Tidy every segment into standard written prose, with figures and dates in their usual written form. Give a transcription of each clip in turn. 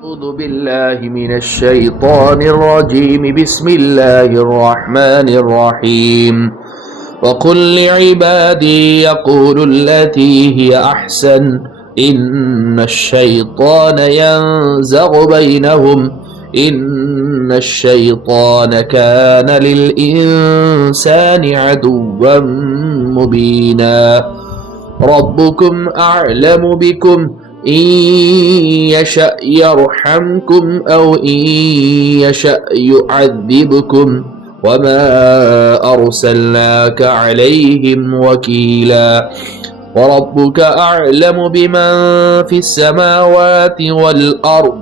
أعوذ بالله من الشيطان الرجيم. بسم الله الرحمن الرحيم. وقل لعبادي يقولوا التي هي أحسن إن الشيطان ينزغ بينهم إن الشيطان كان للإنسان عدوا مبينا. ربكم أعلم بكم إن يشأ يرحمكم أو إن يشأ يعذبكم وما أرسلناك عليهم وكيلا. وربك أعلم بمن في السماوات والأرض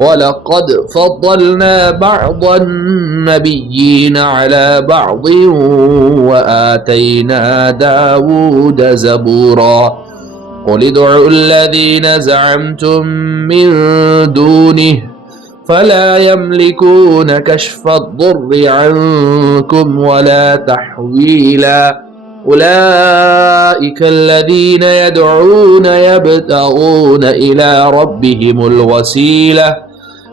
ولقد فضلنا بعض النبيين على بعض وآتينا داود زبورا. قل ادعوا الذين زعمتم من دونه فلا يملكون كشف الضر عنكم ولا تحويلا. أولئك الذين يدعون يبتغون إلى ربهم الوسيلة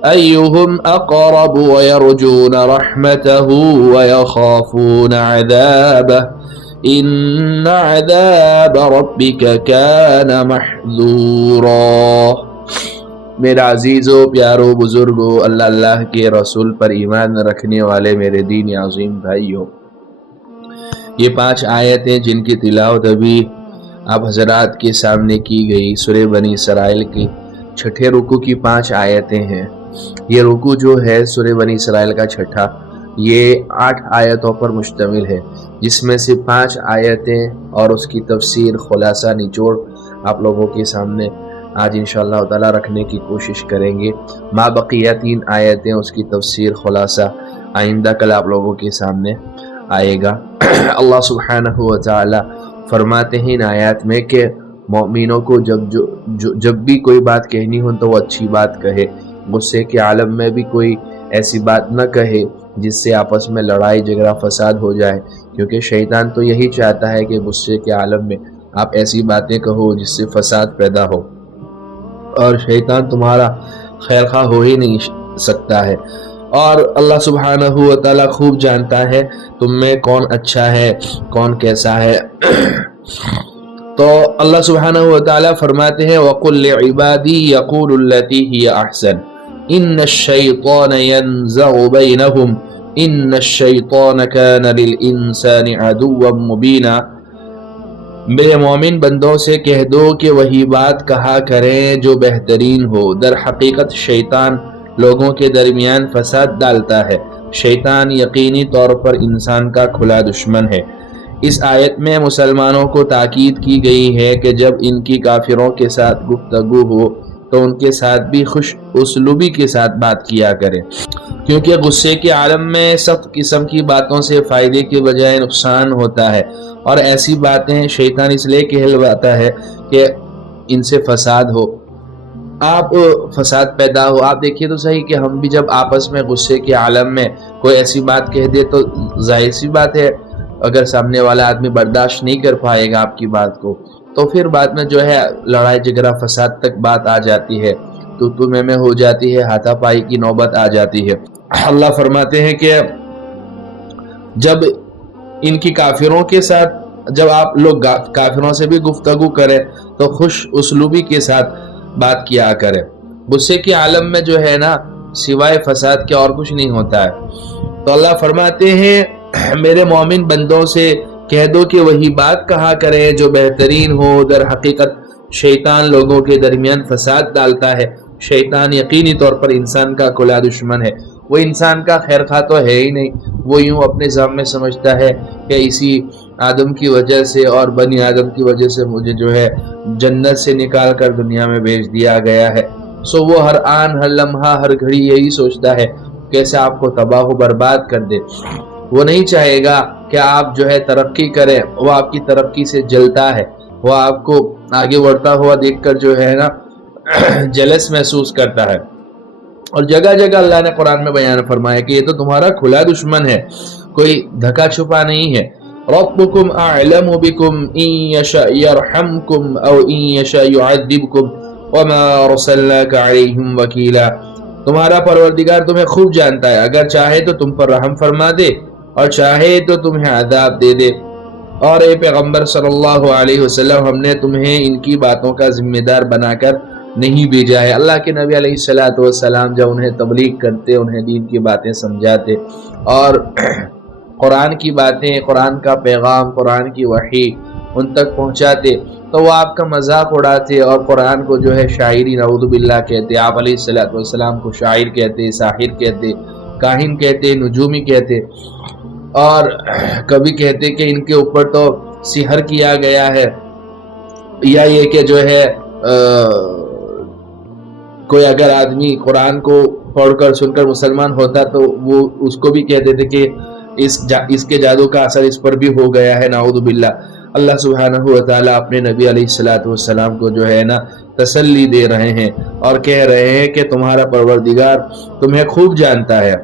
أيهم أقرب ويرجون رحمته ويخافون عذابه إن عذاب ربك كان محذورا. میرا عزیزو پیارو بزرگو اللہ کے رسول پر ایمان رکھنے والے میرے دین عظیم بھائیو، یہ 5 آیتیں جن کی تلاوت ابھی آپ حضرات کے سامنے کی گئی سورہ بنی اسرائیل کی 6 رکوع کی 5 آیتیں ہیں. یہ رکوع جو ہے سورہ بنی اسرائیل کا 6، یہ 8 آیتوں پر مشتمل ہے، جس میں سے 5 آیتیں اور اس کی تفسیر خلاصہ نچوڑ آپ لوگوں کے سامنے آج انشاءاللہ تعالی رکھنے کی کوشش کریں گے. ما بقیہ 3 آیتیں اس کی تفسیر خلاصہ آئندہ کل آپ لوگوں کے سامنے آئے گا. اللہ سبحانہ و تعالی فرماتے ہیں ان آیات میں کہ مومنوں کو جب بھی کوئی بات کہنی ہو تو وہ اچھی بات کہے، غصے کے عالم میں بھی کوئی ایسی بات نہ کہے جس سے آپس میں لڑائی جھگڑا فساد ہو جائے، کیونکہ شیطان تو یہی چاہتا ہے کہ غصے کے عالم میں آپ ایسی باتیں کہو جس سے فساد پیدا ہو، اور شیطان تمہارا خیر خواہ ہو ہی نہیں سکتا ہے. اور اللہ سبحانہ و تعالی خوب جانتا ہے تم میں کون اچھا ہے کون کیسا ہے. تو اللہ سبحانہ و تعالی فرماتے ہیں وَقُلْ لِعِبَادِي يَقُولُ الَّتِي هِيَ أَحْسَنُ إِنَّ الشَّيْطَانَ يَنزَغُ بَيْنَهُمْ إِنَّ الشَّيْطَانَ كَانَ لِلْإِنسَانِ عَدُوًّا مُبِينًا. میرے مومن بندوں سے کہہ دو کہ وہی بات کہا کریں جو بہترین ہو، در حقیقت شیطان لوگوں کے درمیان فساد ڈالتا ہے. شیطان یقینی طور پر انسان کا کھلا دشمن ہے. اس آیت میں مسلمانوں کو تاکید کی گئی ہے کہ جب ان کی کافروں کے ساتھ گفتگو ہو تو ان کے ساتھ بھی خوش اسلوبی کے ساتھ بات کیا کریں، کیونکہ غصے کے عالم میں سخت قسم کی باتوں سے فائدے کے بجائے نقصان ہوتا ہے، اور ایسی باتیں شیطان اس لیے کہلواتا ہے کہ ان سے فساد ہو، آپ فساد پیدا ہو. آپ دیکھیے تو صحیح کہ ہم بھی جب آپس میں غصے کے عالم میں کوئی ایسی بات کہہ دے تو ظاہر سی بات ہے اگر سامنے والا آدمی برداشت نہیں کر پائے گا آپ کی بات کو تو پھر بعد میں جو ہے لڑائی جھگڑا فساد تک بات آ جاتی ہے، تو میں ہو جاتی ہے، ہاتھا پائی کی نوبت آ جاتی ہے. اللہ فرماتے ہیں کہ جب ان کی کافروں کے ساتھ جب آپ لوگ کافروں سے بھی گفتگو کریں تو خوش اسلوبی کے ساتھ بات کیا کریں. غصے کے عالم میں جو ہے نا سوائے فساد کے اور کچھ نہیں ہوتا ہے. تو اللہ فرماتے ہیں میرے مومن بندوں سے کہہ دو کہ وہی بات کہا کریں جو بہترین ہو، در حقیقت شیطان لوگوں کے درمیان فساد ڈالتا ہے. شیطان یقینی طور پر انسان کا کھلا دشمن ہے، وہ انسان کا خیر خواہ تو ہے ہی نہیں. وہ یوں اپنے ذہن میں سمجھتا ہے کہ اسی آدم کی وجہ سے اور بنی آدم کی وجہ سے مجھے جو ہے جنت سے نکال کر دنیا میں بھیج دیا گیا ہے. سو وہ ہر آن ہر لمحہ ہر گھڑی یہی سوچتا ہے کیسے آپ کو تباہ و برباد کر دے. وہ نہیں چاہے گا کہ آپ جو ہے ترقی کریں، وہ آپ کی ترقی سے جلتا ہے، وہ آپ کو آگے بڑھتا ہوا دیکھ کر جو ہے نا جلس محسوس کرتا ہے. اور جگہ جگہ اللہ نے قرآن میں بیان فرمایا کہ یہ تو تمہارا کھلا دشمن ہے، کوئی دھکا چھپا نہیں ہے. ربکم اعلم بکم ان یشاء یرحمکم او ان یشاء یعذبکم وما ارسلناك عليهم وكيلا، تمہارا پروردگار تمہیں خوب جانتا ہے، اگر چاہے تو تم پر رحم فرما دے اور چاہے تو تمہیں عذاب دے دے۔ اور اے پیغمبر صلی اللہ علیہ وسلم، ہم نے تمہیں ان کی باتوں کا ذمہ دار بنا کر نہیں بھیجا ہے۔ اللہ کے نبی علیہ السلام جب انہیں تبلیغ کرتے، انہیں دین کی باتیں سمجھاتے اور قرآن کی باتیں، قرآن کا پیغام، قرآن کی وحی ان تک پہنچاتے تو وہ آپ کا مذاق اڑاتے اور قرآن کو جو ہے شاعری نعوذ باللہ کہتے، آپ علیہ السلام کو شاعر کہتے، ساحر کہتے، کاہن کہتے، نجومی کہتے، اور کبھی کہتے کہ ان کے اوپر تو سحر کیا گیا ہے، یا یہ کہ جو ہے کوئی اگر آدمی قرآن کو پڑھ کر سن کر مسلمان ہوتا تو وہ اس کو بھی کہتے تھے کہ اس کے جادو کا اثر اس پر بھی ہو گیا ہے، نعوذ باللہ۔ اللہ سبحانہ و تعالیٰ اپنے نبی علیہ السلام کو جو ہے نا تسلی دے رہے ہیں اور کہہ رہے ہیں کہ تمہارا پروردگار تمہیں خوب جانتا ہے،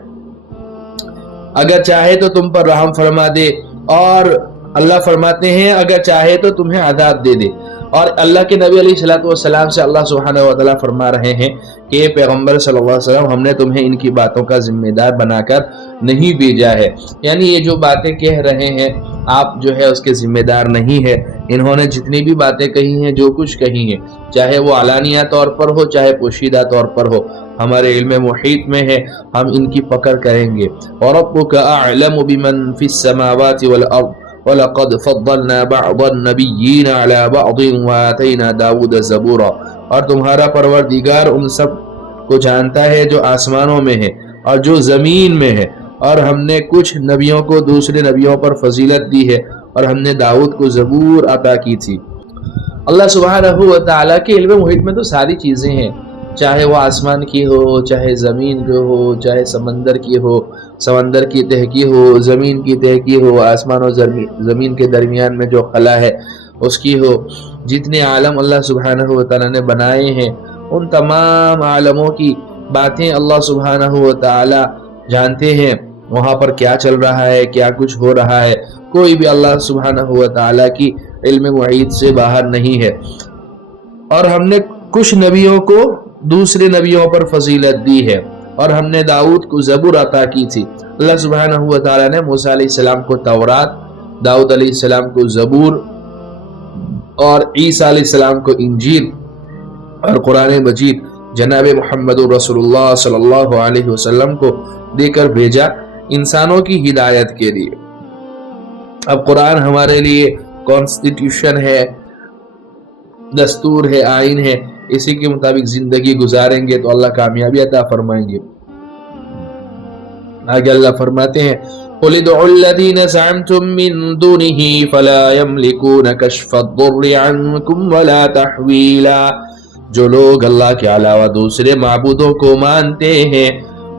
اگر چاہے تو تم پر رحم فرما دے، اور اللہ فرماتے ہیں اگر چاہے تو تمہیں عذاب دے دے۔ اور اللہ کے نبی علیہ السلام سے اللہ سبحانہ و تعالیٰ فرما رہے ہیں کہ پیغمبر صلی اللہ علیہ وسلم، ہم نے تمہیں ان کی باتوں کا ذمہ دار بنا کر نہیں بھیجا ہے، یعنی یہ جو باتیں کہہ رہے ہیں آپ جو ہے اس کے ذمہ دار نہیں ہے۔ انہوں نے جتنی بھی باتیں کہی ہیں، جو کچھ کہی ہیں، چاہے وہ علانیہ طور پر ہو چاہے پوشیدہ طور پر ہو، ہمارے علم محیط میں ہے، ہم ان کی پکڑ کریں گے۔ وَرَبُّكَ أَعْلَمُ بِمَنْ فِي السَّمَاوَاتِ وَالْأَرْضِ وَلَقَدْ فَضَّلْنَا بَعْضَ النَّبِيِّينَ عَلَى بَعْضٍ وَآتَيْنَا دَاوُدَ زَبُورًا، اور تمہارا پروردگار ان سب کو جانتا ہے جو آسمانوں میں ہے اور جو زمین میں ہے، اور ہم نے کچھ نبیوں کو دوسرے نبیوں پر فضیلت دی ہے، اور ہم نے داؤد کو زبور عطا کی تھی۔ اللہ سبحانہ و تعالیٰ کے علم محیط میں تو ساری چیزیں ہیں، چاہے وہ آسمان کی ہو، چاہے زمین کی ہو، چاہے سمندر کی ہو، سمندر کی تہہ کی ہو، زمین کی تہہ کی ہو، آسمان اور زمین کے درمیان میں جو خلا ہے اس کی ہو، جتنے عالم اللہ سبحانہ و تعالیٰ نے بنائے ہیں ان تمام عالموں کی باتیں اللہ سبحانہ و تعالیٰ جانتے ہیں، وہاں پر کیا چل رہا ہے، کیا کچھ ہو رہا ہے، کوئی بھی اللہ سبحانہ و تعالیٰ کی علم محیط سے باہر نہیں ہے۔ اور ہم نے کچھ نبیوں کو دوسرے نبیوں پر فضیلت دی ہے، اور ہم نے داؤد کو زبور عطا کی تھی۔ اللہ سبحانہ و تعالیٰ نے موسیٰ علیہ السلام کو تورات، داؤد علیہ السلام کو زبور، اور عیسیٰ علیہ السلام کو انجیل، اور قرآن مجید جناب محمد رسول اللہ صلی اللہ علیہ وسلم کو دے کر بھیجا انسانوں کی ہدایت کے لیے۔ اب قرآن ہمارے لیے کانسٹیٹیوشن ہے، دستور ہے، آئین ہے، اسی کے مطابق زندگی گزاریں گے تو اللہ کامیابی عطا فرمائیں گے۔ آگے اللہ فرماتے ہیں قُلِ ادْعُوا الَّذِينَ زَعَمْتُم مِّن دُونِهِ فَلَا يَمْلِكُونَ كَشْفَ الضُّرِّ عَنكُمْ وَلَا تَحْوِيلًا، جو لوگ اللہ کے علاوہ دوسرے معبودوں کو مانتے ہیں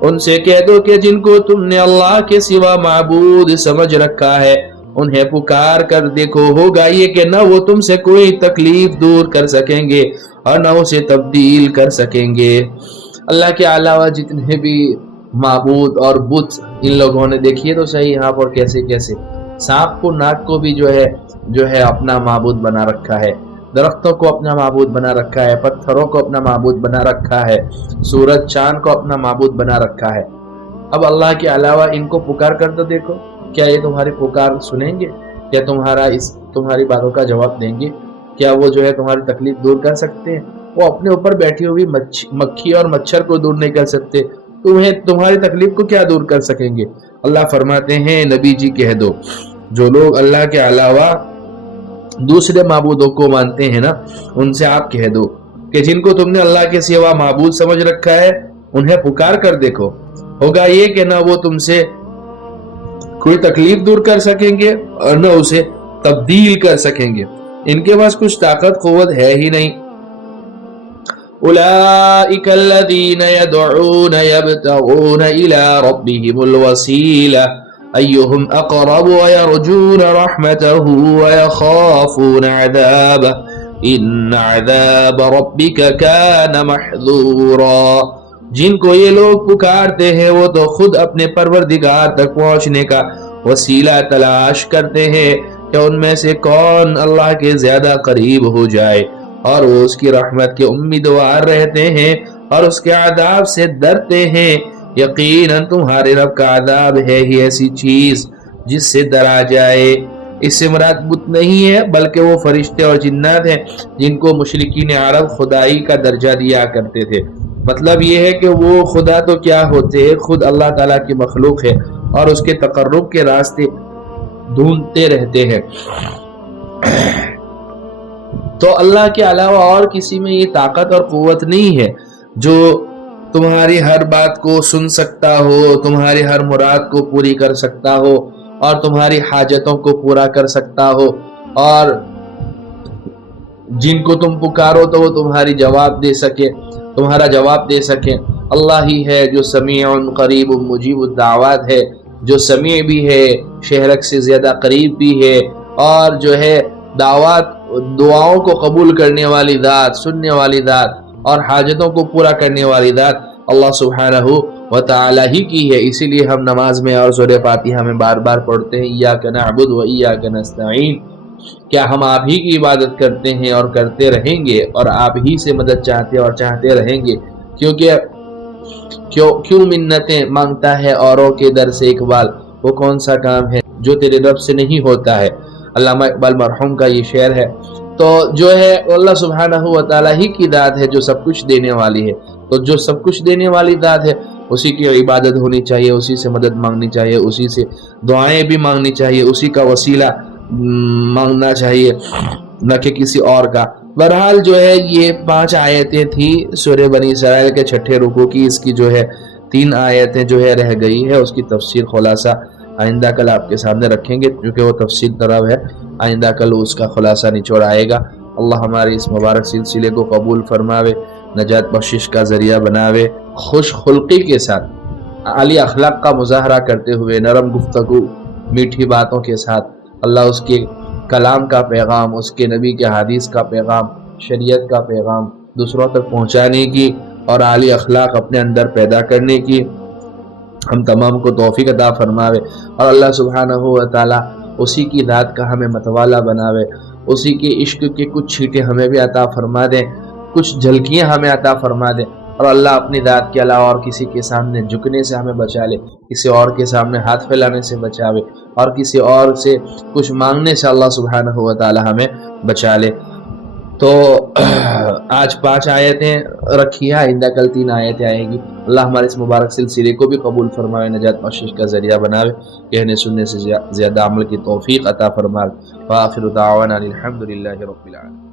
ان سے کہہ دو کہ جن کو تم نے اللہ کے سوا معبود سمجھ رکھا ہے انہیں پکار کر دیکھو، ہوگا یہ کہ نہ وہ تم سے کوئی تکلیف دور کر سکیں گے اور نہ اسے تبدیل کر سکیں گے۔ اللہ کے علاوہ جتنے بھی معبود اور بت ان لوگوں نے، دیکھیے تو صحیح یہاں پر کیسے کیسے سانپ کو، ناک کو بھی جو ہے اپنا معبود بنا رکھا ہے، درختوں کو اپنا معبود بنا رکھا ہے، پتھروں کو اپنا معبود بنا رکھا ہے، سورج چاند کو اپنا معبود بنا رکھا ہے۔ اب اللہ کے علاوہ ان کو پکار کر تو دیکھو، کیا یہ تمہاری پکار سنیں گے؟ کیا تمہاری باتوں کا جواب دیں گے؟ کیا وہ جو ہے تمہاری تکلیف دور کر سکتے ہیں؟ وہ اپنے اوپر بیٹھی ہوئی مکھی اور مچھر کو دور نہیں کر سکتے، تمہاری تکلیف کو کیا دور کر سکیں گے؟ اللہ فرماتے ہیں نبی جی کہہ دو، جو لوگ اللہ کے علاوہ دوسرے معبودوں کو مانتے ہیں نا، ان سے آپ کہہ دو کہ جن کو تم نے اللہ کے سوا معبود سمجھ رکھا ہے انہیں پکار کر دیکھو، ہوگا یہ کہ نہ وہ تم سے کوئی تکلیف دور کر سکیں گے اور نہ اسے تبدیل کر سکیں گے، ان کے پاس کچھ طاقت قوت ہے ہی نہیں۔ اولئک الذین یدعون یبتغون الی ربہم الوسیلہ ایہم اقرب ویرجون رحمتہ ویخافون عذابہ ان عذاب ربک کان محذورا، جن کو یہ لوگ پکارتے ہیں وہ تو خود اپنے پروردگار تک پہنچنے کا وسیلہ تلاش کرتے ہیں کہ ان میں سے کون اللہ کے زیادہ قریب ہو جائے، اور وہ اس کی رحمت کے امیدوار رہتے ہیں اور اس کے عذاب سے ڈرتے ہیں۔ یقیناً تمہارے رب کا عذاب ہے ہی ایسی چیز جس سے ڈرا جائے۔ اس سے مراد بت نہیں ہے بلکہ وہ فرشتے اور جنات ہیں جن کو مشرکین عرب خدائی کا درجہ دیا کرتے تھے۔ مطلب یہ ہے کہ وہ خدا تو کیا ہوتے ہیں، خود اللہ تعالیٰ کی مخلوق ہے اور اس کے تقرب کے راستے ڈھونڈتے رہتے ہیں۔ تو اللہ کے علاوہ اور کسی میں یہ طاقت اور قوت نہیں ہے جو تمہاری ہر بات کو سن سکتا ہو، تمہاری ہر مراد کو پوری کر سکتا ہو اور تمہاری حاجتوں کو پورا کر سکتا ہو، اور جن کو تم پکارو تو وہ تمہاری جواب دے سکے، تمہارا جواب دے سکے۔ اللہ ہی ہے جو سمیع قریب مجیب الدعوات ہے، جو سمیع بھی ہے، شہرک سے زیادہ قریب بھی ہے، اور جو ہے دعاؤں کو قبول کرنے والی ذات، سننے والی ذات اور حاجتوں کو پورا کرنے والی ذات اللہ سبحانہ و تعالی ہی کی ہے۔ اسی لیے ہم نماز میں اور سورہ فاتحہ میں بار بار پڑھتے ہیں ایاک نعبد و ایاک نستعین۔ کیا ہم آپ ہی کی عبادت کرتے ہیں اور کرتے رہیں گے، اور آپ ہی سے مدد چاہتے اور چاہتے رہیں گے، کیوں منتیں مانگتا ہے اوروں کے در سے اقبال، وہ کون سا کام ہے جو تیرے رب سے نہیں ہوتا ہے۔ علامہ اقبال مرحوم کا یہ شعر ہے۔ تو جو ہے اللہ سبحانہ و تعالیٰ ہی کی ذات ہے جو سب کچھ دینے والی ہے، تو جو سب کچھ دینے والی ذات ہے اسی کی عبادت ہونی چاہیے، اسی سے مدد مانگنی چاہیے، اسی سے دعائیں بھی مانگنی چاہیے، اسی کا وسیلہ مانگنا چاہیے، نہ کہ کسی اور کا۔ بہرحال جو ہے یہ 5 آیتیں تھی سورہ بنی اسرائیل کے 6 رکوع کی، اس کی جو ہے 3 آیتیں جو ہے رہ گئی ہے، اس کی تفسیر خلاصہ آئندہ کل آپ کے سامنے رکھیں گے، کیونکہ وہ تفصیل طرف ہے، آئندہ کل اس کا خلاصہ نچوڑ آئے گا۔ اللہ ہمارے اس مبارک سلسلے کو قبول فرماوے، نجات بخشش کا ذریعہ بناوے، خوش خلقی کے ساتھ عالی اخلاق کا مظاہرہ کرتے ہوئے، نرم گفتگو، میٹھی باتوں کے ساتھ اللہ اس کے کلام کا پیغام، اس کے نبی کے حدیث کا پیغام، شریعت کا پیغام دوسروں تک پہنچانے کی اور عالی اخلاق اپنے اندر پیدا کرنے کی ہم تمام کو توفیق عطا فرماوے، اور اللہ سبحانہ و تعالی اسی کی ذات کا ہمیں متوالا بناوے، اسی کے عشق کے کچھ چھینٹے ہمیں بھی عطا فرما دیں، کچھ جھلکیاں ہمیں عطا فرما دیں، اور اللہ اپنی ذات کے علاوہ اور کسی کے سامنے جھکنے سے ہمیں بچا لے، کسی اور کے سامنے ہاتھ پھیلانے سے بچاوے، اور کسی اور سے کچھ مانگنے سے اللہ سبحانہ و تعالی ہمیں بچا لے۔ تو آج 5 آیتیں رکھی ہے، آئندہ کل 3 آیتیں آئیں گی۔ اللہ ہمارے اس مبارک سلسلے کو بھی قبول فرمائے، نجات بخشش کا ذریعہ بناوے، کہنے سننے سے زیادہ عمل کی توفیق عطا فرمائے۔ وآخر دعوانا الحمدللہ رب العالمین۔